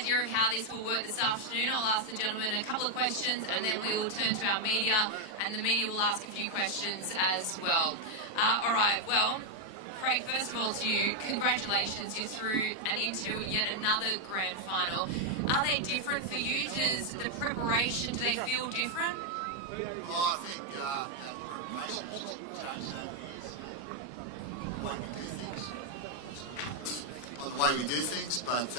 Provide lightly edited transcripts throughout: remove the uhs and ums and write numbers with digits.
idea of how this will work this afternoon. I'll ask the gentlemen a couple of questions and then we will turn to our media and the media will ask a few questions as well. All right, well, Craig, first of all to you, congratulations, you're through and into yet another grand final. Are they different for you? Does the preparation, do they feel different? Well, I think our preparation has changed the way we do things, but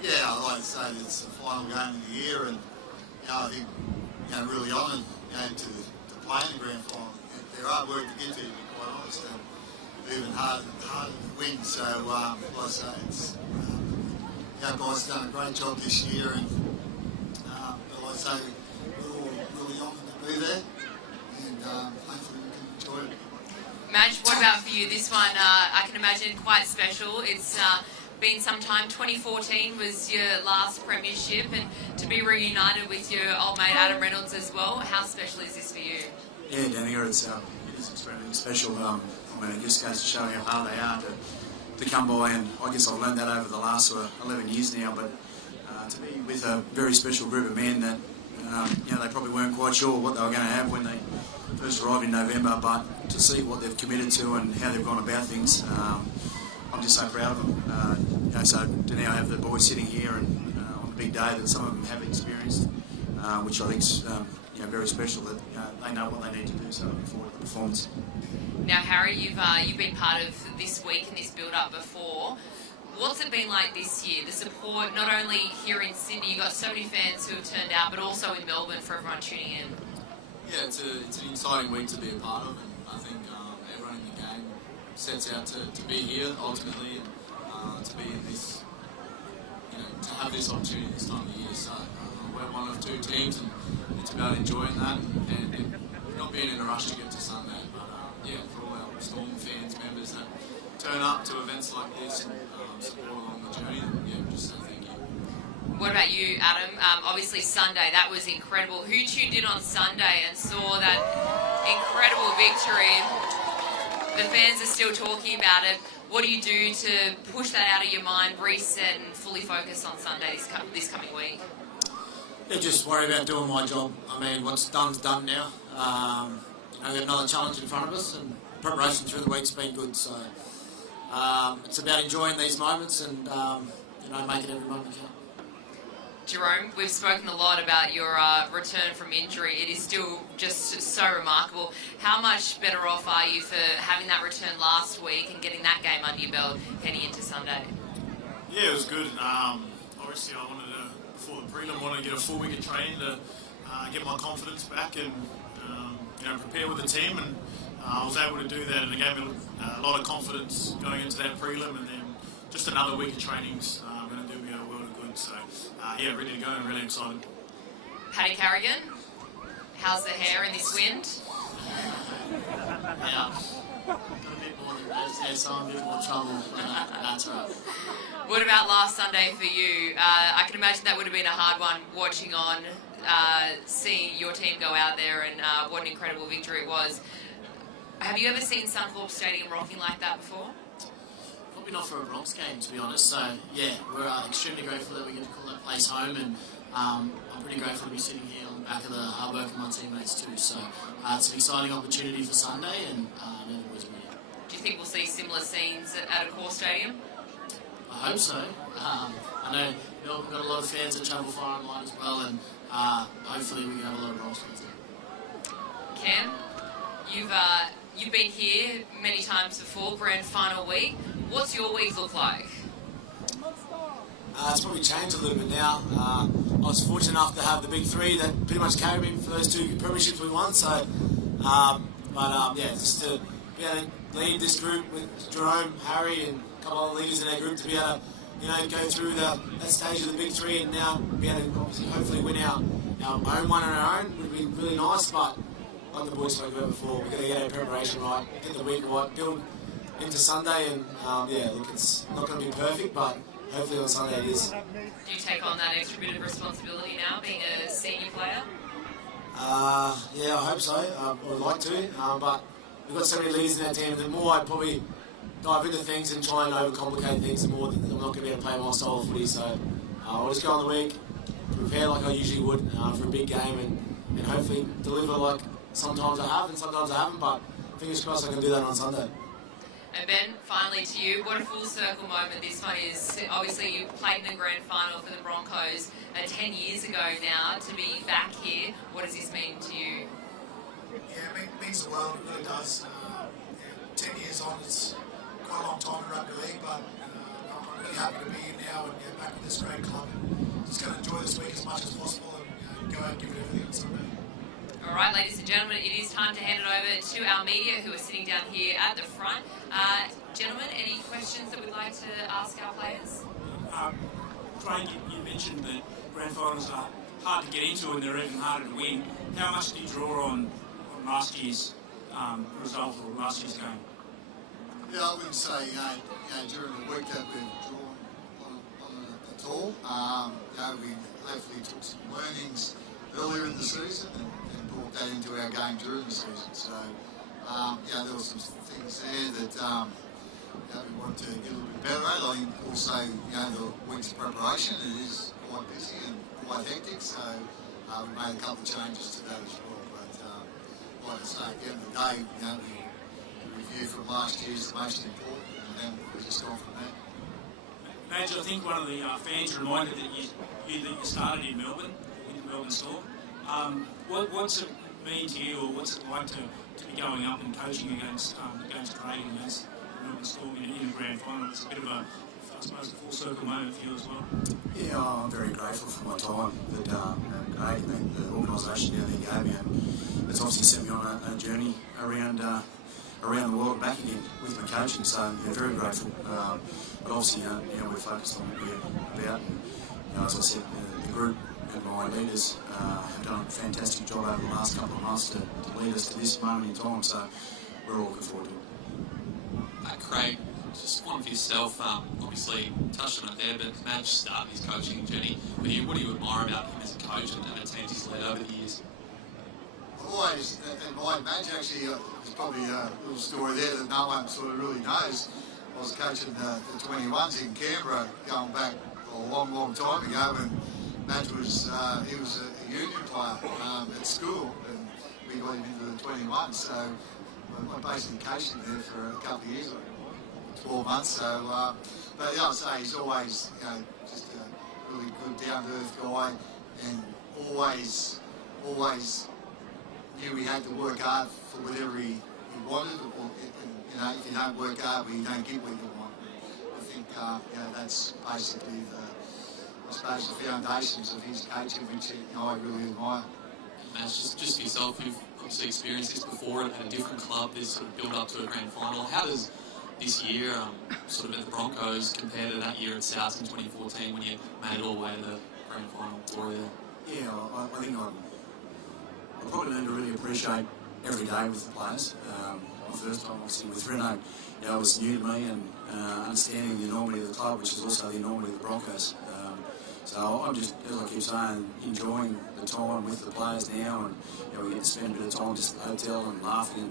yeah, I like to say that it's the final game of the year, and I think really honoured to play in the grand final. There are work to get to be quite honest, and even harder to win. So, like I say, it's our guys have done a great job this year, and like I say, we're all really honoured to be there, and hopefully we can enjoy it. Madge, what about for you? This one, I can imagine, quite special. It's been some time. 2014 was your last premiership, and to be reunited with your old mate Adam Reynolds as well. How special is this for you? Yeah, Danica, it is extremely special. I mean, it just goes to show how hard they are to come by, and I guess I've learned that over the last 11 years now. But to be with a very special group of men that they probably weren't quite sure what they were going to have when they first arrived in November, but to see what they've committed to and how they've gone about things, I'm just so proud of them. So to now have the boys sitting here and on the big day that some of them have experienced, which I think's very special, that they know what they need to do. So looking forward to the performance. Now, Harry, you've been part of this week and this build-up before. What's it been like this year? The support, not only here in Sydney, you've got so many fans who have turned out, but also in Melbourne for everyone tuning in. Yeah, it's an exciting week to be a part of, and I think everyone in the game sets out to be here ultimately, and to be in this, to have this opportunity this time of the year. So we're one of two teams, and it's about enjoying that and not being in a rush to get to Sunday. But for all our Storm fans, members that turn up to events like this and support along the journey, just say thank you. What about you, Adam? Obviously Sunday, that was incredible. Who tuned in on Sunday and saw that incredible victory? The fans are still talking about it. What do you do to push that out of your mind, reset and fully focus on Sunday this coming week? Yeah, just worry about doing my job. I mean, what's done's done now. We've got another challenge in front of us, and preparation through the week's been good. So it's about enjoying these moments and making every moment count. Jerome, we've spoken a lot about your return from injury. It is still just so remarkable. How much better off are you for having that return last week and getting that game under your belt heading into Sunday? Yeah, it was good. Obviously, I wanted to, before the prelim, wanted to get a full week of training to get my confidence back and prepare with the team. And I was able to do that, and it gave me a lot of confidence going into that prelim. And then just another week of training's going to do me a world of good. So, ready to go and really excited. Paddy Carrigan, how's the hair in this wind? Yeah, got a bit more than those there, so I'm a bit more trouble. That's right. What about last Sunday for you? I can imagine that would have been a hard one watching on, seeing your team go out there and what an incredible victory it was. Have you ever seen Suncorp Stadium rocking like that before? Probably not for a Bronx game, to be honest. So, yeah, we're extremely grateful that we get to call that place home, and I'm pretty grateful to be sitting here on the back of the hard work of my teammates too. So, it's an exciting opportunity for Sunday, and never always ready. Do you think we'll see similar scenes at a core stadium? I hope so. I know Melbourne got a lot of fans that travel far and wide as well, and hopefully we can have a lot of Bronx fans there. Cam, you've been here many times before, grand final week. What's your week look like? It's probably changed a little bit now. I was fortunate enough to have the big three that pretty much carried me for those two premierships we won. So, just to be able to lead this group with Jerome, Harry, and a couple of other leaders in our group to be able to, go through that stage of the big three and now be able to obviously hopefully win our own one on our own would be really nice. But like the boys spoke about before, we've got to get our preparation right, get the week right, build into Sunday, and it's not going to be perfect, but hopefully on Sunday it is. Do you take on that extra bit of responsibility now, being a senior player? I hope so. I would like to, but we've got so many leaders in our team. The more I probably dive into things and try and overcomplicate things more. I'm not going to be able to play my style of footy, so I'll just go on the week, prepare like I usually would for a big game, and hopefully deliver like sometimes I have and sometimes I haven't, but fingers crossed I can do that on Sunday. And Ben, finally to you, what a full circle moment this one is. Obviously you played in the grand final for the Broncos 10 years ago now. To be back here, what does this mean to you? Yeah, it means the world, it really does. 10 years on, it's quite a long time in rugby league, but I'm really happy to be here now and get back with this great club. And just going to enjoy this week as much as possible and go out and give it everything on Sunday. All right, ladies and gentlemen, it is time to hand it over to our media who are sitting down here at the front. Gentlemen, any questions that we'd like to ask our players? Craig, you mentioned that grand finals are hard to get into and they're even harder to win. How much do you draw on last year's result or last year's game? Yeah, I wouldn't say during the week that we've drawn on it at all. We hopefully took some learnings earlier in the season and brought that into our game during the season. So, there were some things there that we wanted to get a little bit better at. I think also, the week's preparation, it is quite busy and quite hectic, so we made a couple of changes to that as well. But like I say, at the end of the day, the review from last year is the most important, and then we just gone from there. Madge, I think one of the fans reminded that you started in Melbourne, in the Melbourne Storm. What's it mean to you, or what's it like to be going up and coaching against Craig and against Melbourne Storm in a grand final? It's a bit of a, I suppose, a full circle moment for you as well. Yeah, I'm very grateful for my time that Craig and the organisation down there gave me, and it's obviously set me on a journey around the world and back again with my coaching. So very grateful. But obviously, we're focused on what we're about. As I said, the group and my leaders have done a fantastic job over the last couple of months to lead us to this moment in time. So we're all looking forward to it. Craig, just one for yourself. Obviously, touched on it there, but Madge started his coaching journey with you. What do you admire about him as a coach and the teams he's led over the years? Always admired Madge. Actually, there's probably a little story there that no one sort of really knows. I was coaching the 21s in Canberra going back a long, long time ago, and Madge was he was a union player at school, and we got him into the 21s. So I basically coached him there for a couple of years, like 12 months. So, but I'd say he's always, just a really good, down-to-earth guy, and always knew we had to work hard for whatever he wanted, or if you don't work hard, well, you don't get what you want. I think that's basically the foundations of his coaching, which I really admire. Madge, just for yourself, you've obviously experienced this before at a different club, this sort of build up to a grand final. How does this year, sort of at the Broncos, compare to that year at South in 2014 when you made it all the way to the grand final glory there? Yeah, I think I probably learned to really appreciate every day with the players. My first time obviously with Reno, it was new to me, and understanding the enormity of the club, which is also the enormity of the Broncos. So I'm just, as I keep saying, enjoying the time with the players now, and we get to spend a bit of time just at the hotel and laughing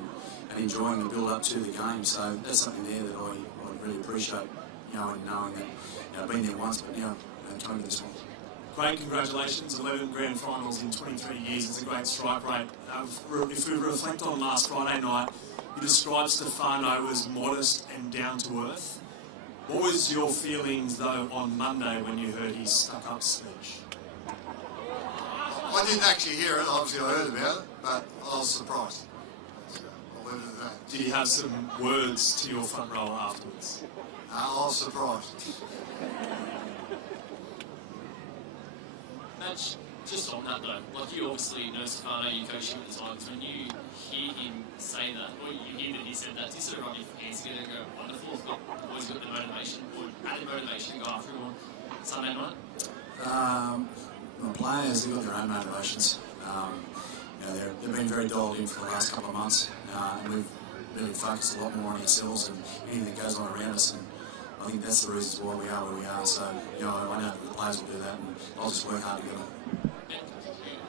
and enjoying the build up to the game. So that's something there that I really appreciate, and knowing that I've been there once, but coming to this one. Great, congratulations, 11 grand finals in 23 years. It's a great strike rate. If we reflect on last Friday night, you described Stefano as modest and down to earth. What was your feelings, though, on Monday when you heard his stuck-up speech? I didn't actually hear it. Obviously, I heard about it, but I was surprised. So I'll leave it at that. Did he have some words to your front row afterwards? I was surprised. Madge, just on that though, like you obviously know Stefano, you coach him at the time, so when you hear him say that, or you hear that he said that, do you sort of rub your hands together and go, wonderful, I've always got the motivation, or added motivation to go after him on Sunday night? The players, they've got their own motivations. They've been very dialed in for the last couple of months, and we've really focused a lot more on ourselves and anything that goes on around us. And I think that's the reasons why we are where we are. So, I know the players will do that, and I'll just work hard together. I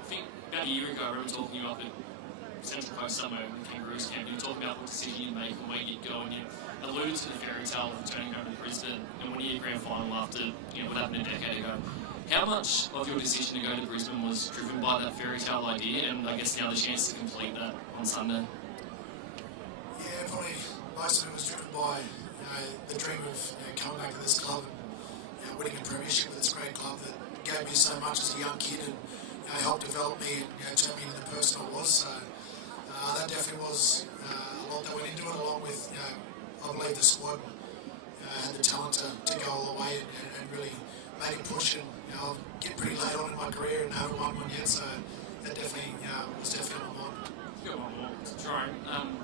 think about a year ago, I remember talking to you up at Central Coast somewhere in the Kangaroos camp. You were talking about what decision you make and where you'd go, and you alluded to the fairy tale of returning home to Brisbane and winning your grand final after what happened a decade ago. How much of your decision to go to Brisbane was driven by that fairy tale idea, and I guess now the chance to complete that on Sunday? Yeah, probably most of it was driven by the dream of coming back to this club and winning a premiership with this great club that gave me so much as a young kid and helped develop me and turn me into the person I was. So that definitely was a lot that went into it, along with I believe the squad had the talent to go all the way and really make a push. And I'll get pretty late on in my career and haven't won one yet, so that definitely was definitely on my mind. Got one more. Jerome,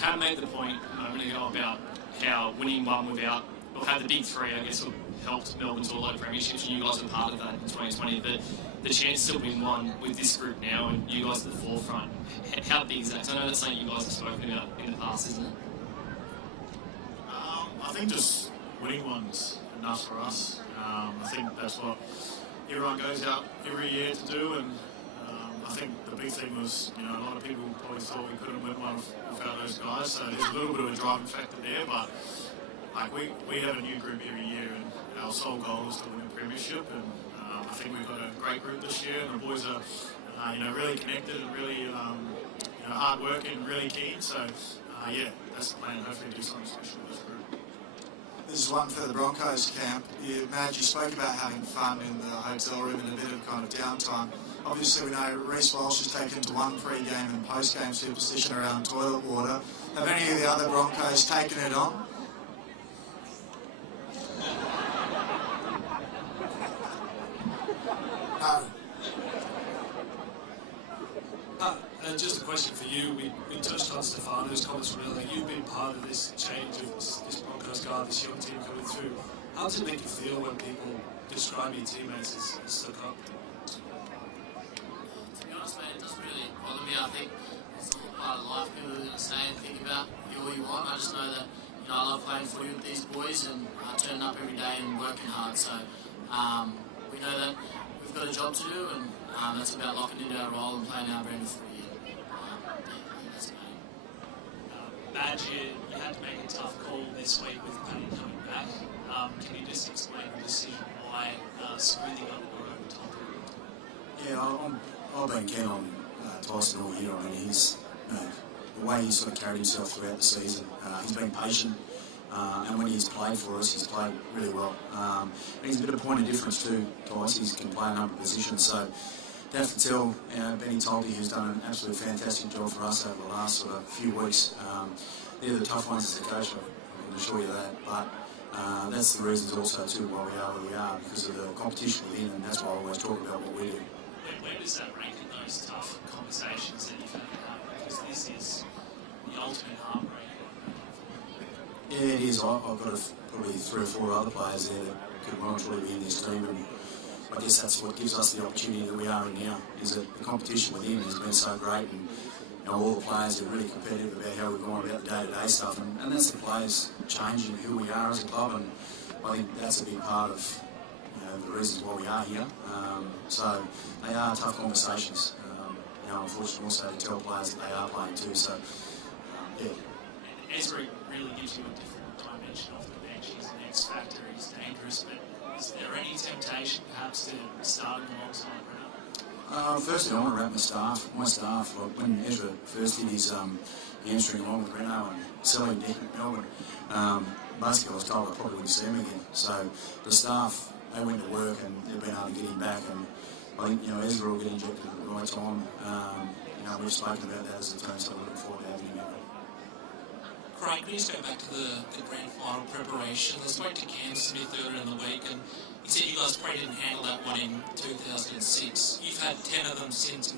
Cam made the point a moment ago about how winning one without, or had the big three, I guess, helped Melbourne to a lot of premierships, and you guys were part of that in 2020. But the chance to win one with this group now, and you guys at the forefront, how big is that? 'Cause I know that's something you guys have spoken about in the past, isn't it? I think just winning one's enough for us. I think that's what everyone goes out every year to do, and I think the big thing was, a lot of people probably thought we couldn't win one without those guys, so there's a little bit of a driving factor there, but we have a new group every year, and our sole goal is to win a premiership, and I think we've got a great group this year, and the boys are really connected and really hard working and really keen, so yeah, that's the plan, hopefully do something special with this group. This is one for the Broncos camp. Madge, you spoke about having fun in the hotel room and a bit of kind of downtime. Obviously, we know Reece Walsh has taken to one pre-game and post-game superstition around toilet water. Have any of the other Broncos taken it on? Just a question for you. We touched on Stefano's comments earlier. You've been part of this change of this Broncos guard, this young team coming through. How does it make you feel when people describe your teammates as stuck up? To be honest, mate, it doesn't really bother me. I think it's all part of life. People are going to say and think about you all you want. I just know that I love playing footy with these boys and turning up every day and working hard. So we know that we've got a job to do, and that's about locking into our role and playing our brand of footy. Madge, you had to make a tough call this week with Paddy coming back. Can you just explain the decision why smoothing up your overtime? Yeah, I've been keen on Tyson all year. I mean, the way he's sort of carried himself throughout the season, he's been patient, and when he's played for us, he's played really well. And he's a bit of a point of difference too, Tyson. He can play a number of positions, so you have to tell Benny Tolby, who's done an absolutely fantastic job for us over the last sort of few weeks. They're the tough ones as a coach, I can assure you that. But that's the reasons also too why we are where we are, because of the competition within, and that's why I always talk about what we do. Where does that rank in those tough conversations that you've had to have? Because this is the ultimate heartbreak. Yeah, it is. I've got probably 3 or 4 other players there that could well truly be in this team, and I guess that's what gives us the opportunity that we are in now, is that the competition within has been so great, and all the players are really competitive about how we're going about the day-to-day stuff, and that's the players changing who we are as a club, and I think that's a big part of the reasons why we are here. So they are tough conversations. Unfortunately also to tell players that they are playing too, so yeah. Ezra really gives you a different dimension off the bench. He's an X factor, he's dangerous, but is there any temptation perhaps to start him alongside Brown? Firstly, I want to wrap my staff. Like when Ezra first did his hamstring along with Renault and selling down at Melbourne, basically I was told I probably wouldn't see him again. So the staff, they went to work and they've been able to get him back, and I think Ezra will get injected at the right time. We've spoken about that as a team, so we're looking forward to having him back. Craig, we just go back to the grand final preparation. I spoke to Cam Smith earlier in the week, and he said you guys probably didn't handle that one in 2006. You've had 10 of them since,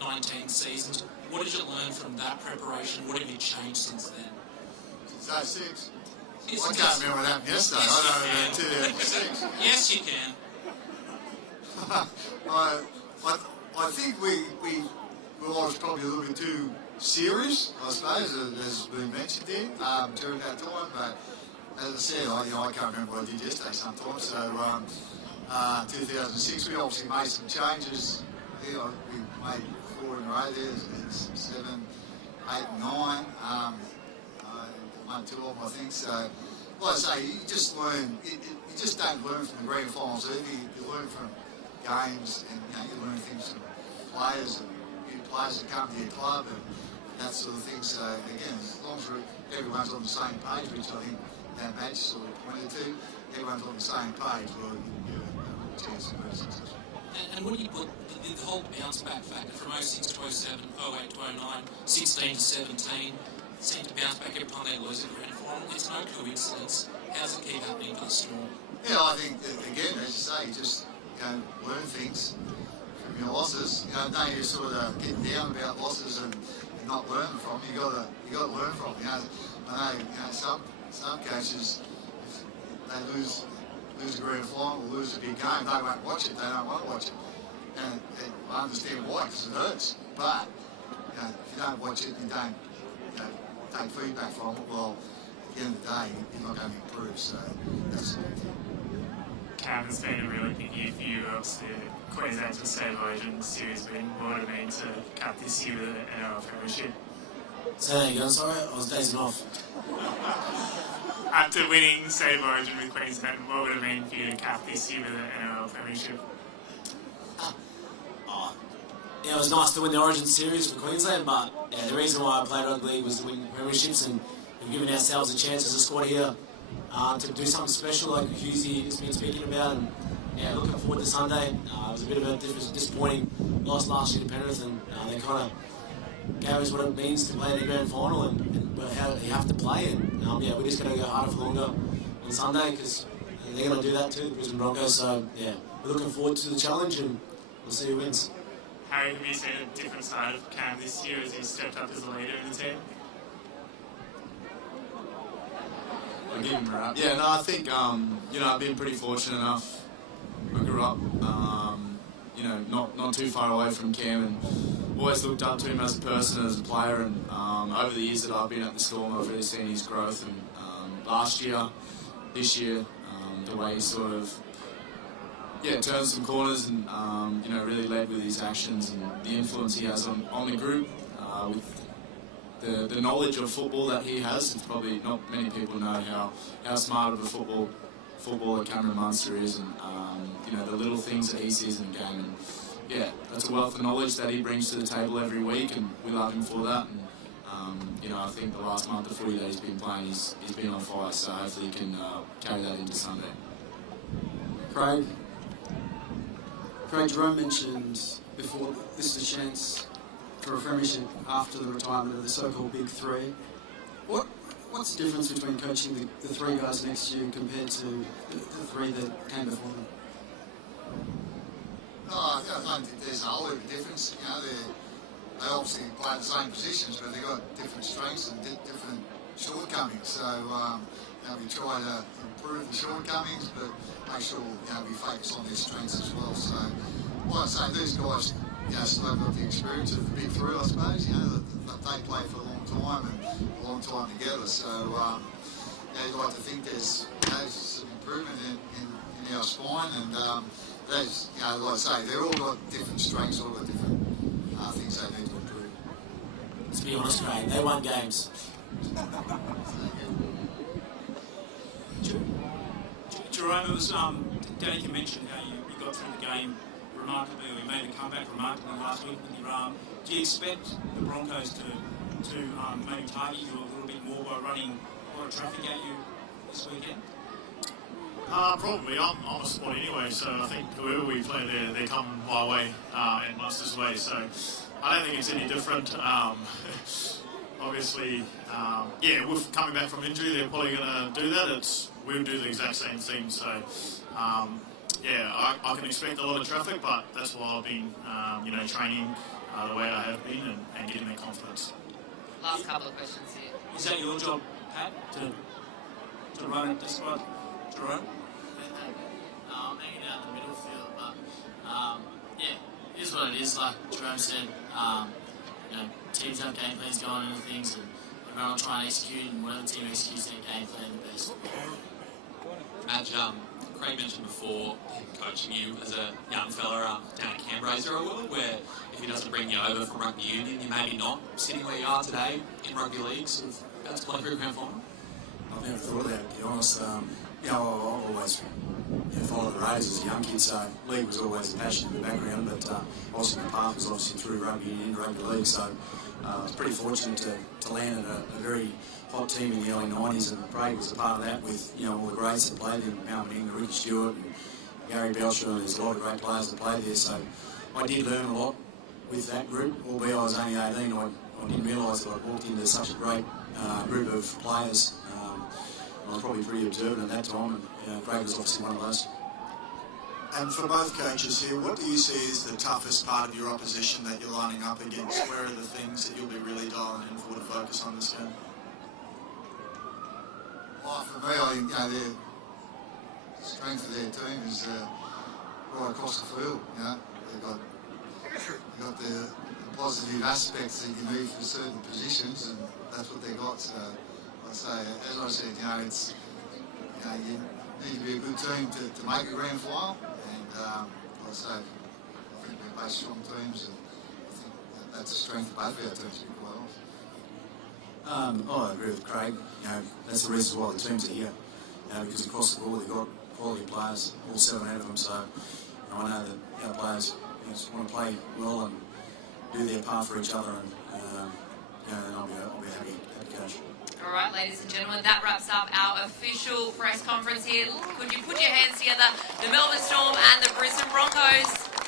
19 seasons. What did you learn from that preparation? What have you changed since then? Since 06? I can't remember what happened yesterday. Yes, I don't remember 2006. Yes, you can. I think we were probably a little bit too serious, I suppose, as has been mentioned there, during that time. But as I said, I can't remember what I did yesterday sometimes. So 2006, we obviously made some changes here. We made 4 in a row there, it's 7, 8, 9. Won 2 of them, I think. So, like I say, you just learn. You just don't learn from the grand finals either. You learn from games, and you learn things from players and new players that come to your club and that sort of thing. So again, as long as everyone's on the same page, which I think Madge sort of pointed to, everyone's on the same page, well, you have a chance of being successful. And what do you put the whole bounce back factor from 06 to 07, 08 to 09, 16 to 17, seem to bounce back every time they lose a grand final? It's no coincidence. How does it keep happening for the Storm? Yeah, I think that, again, as you say, you just learn things from your losses. Don't you sort of get down about losses and not learn from. You got to learn from. I know, some coaches, if they lose a grand final or lose a big game, they won't watch it. They don't want to watch it, and I understand why, because it hurts. But if you don't watch it, you don't take feedback from it. Well, at the end of the day, you're not going to improve. So that's the thing. Cam has been a really big year for you. Obviously, Queensland to State of Origin series win. What would it mean to cap this year with an NRL premiership? Say that again, sorry, I was dazing off. After winning State of Origin with Queensland, what would it mean for you to cap this year with an NRL premiership? Yeah, it was nice to win the Origin series for Queensland, but the reason why I played rugby league was to win premierships, and we've given ourselves a chance as a squad here to do something special like Husey has been speaking about. And looking forward to Sunday. It was a bit of a disappointing loss last year to Penrith, and they kind of gave us what it means to play in the grand final and how you have to play. And we're just going to go harder for longer on Sunday because they're going to do that too, the Brisbane Broncos. So we're looking forward to the challenge, and we'll see who wins. How have you seen a different side of Cam this year as he stepped up as a leader in the team? I'll give him a wrap. Yeah, no, I think, I've been pretty fortunate enough. I grew up, not too far away from Cam, and always looked up to him as a person, as a player, and over the years that I've been at the Storm, I've really seen his growth, and last year, this year, the way he sort of turned some corners and really led with his actions and the influence he has on the group with the knowledge of football that he has. It's probably not many people know how smart of a footballer Cameron Munster is, and the little things that he sees in the game. And that's a wealth of knowledge that he brings to the table every week, and we love him for that. And I think the last month of footy that he's been playing, he's been on fire. So hopefully he can carry that into Sunday. Craig, Jerome mentioned before this is a chance for a premiership after the retirement of the so-called Big Three. What's the difference between coaching the three guys next to you compared to the three that came before them? No, I don't think there's a whole lot of difference. They obviously play the same positions, but they've got different strengths and different shortcomings. So we try to improve the shortcomings, but make sure we focus on their strengths as well. So, like I say, these guys still have got the experience of the Big Three, I suppose. They play for a long time and a long time together. So you'd like to think there's some improvement in our spine, and there's, like I say, they're all got different strengths, all got different things they need to improve. Let's be honest, Craig, they won games. Jerome, it was Danica mentioned how you got through the game remarkably, or you made a comeback remarkably last week with your arm. Do you expect the Broncos to maybe target you a little bit more by running a lot of traffic at you this weekend? Probably. I'm a spot anyway, so I think whoever we play there, they come my way and Munster's way. So I don't think it's any different. Obviously, with coming back from injury, they're probably going to do that. We'll do the exact same thing. So I can expect a lot of traffic, but that's why I've been, training the way I have been and getting that confidence. Last couple of questions here. Is that your job, Pat, to run it this way, Jerome? I'm hanging out in the middle field, but it is what it is. Like Jerome said, teams have game plans going into things, and everyone will try and execute, and whatever team executes their game plan the best. Madge, Craig mentioned before him coaching you as a young fella down at Canberra. Is there a world where if he doesn't bring you over from rugby union, you're maybe not sitting where you are today in rugby league, sort of about to play for a grand final? I've never thought of that, to be honest. I've always followed the Raiders as a young kid, so league was always a passion in the background, but obviously my path was obviously through rugby union, rugby league, so I was pretty fortunate to land at a very hot team in the early 90s, and Craig was a part of that with all the greats that played in Melbourne, England, Ricky Stewart and Gary Belcher, and there's a lot of great players that played there, so I did learn a lot with that group, albeit I was only 18. I didn't realise that I walked into such a great group of players. I was probably pretty observant at that time, and Craig was obviously one of those. And for both coaches here, what do you see as the toughest part of your opposition that you're lining up against? Where are the things that you'll be really dialing in for to focus on this game? Well, for me, I think the strength of their team is right across the field. They've got the positive aspects that you need for certain positions, and that's what they got. So, as I said, it's you need to be a good team to make a grand final, and I think we're both strong teams, and I think that's a strength of both of our teams, to be quite honest. I agree with Craig. That's the reason why the teams are here, because across the board they've got quality players, all 7 out of them. So I know that our players just want to play well and do their part for each other, and then I'll be happy coach. All right, ladies and gentlemen, that wraps up our official press conference here. Could you put your hands together? The Melbourne Storm and the Brisbane Broncos.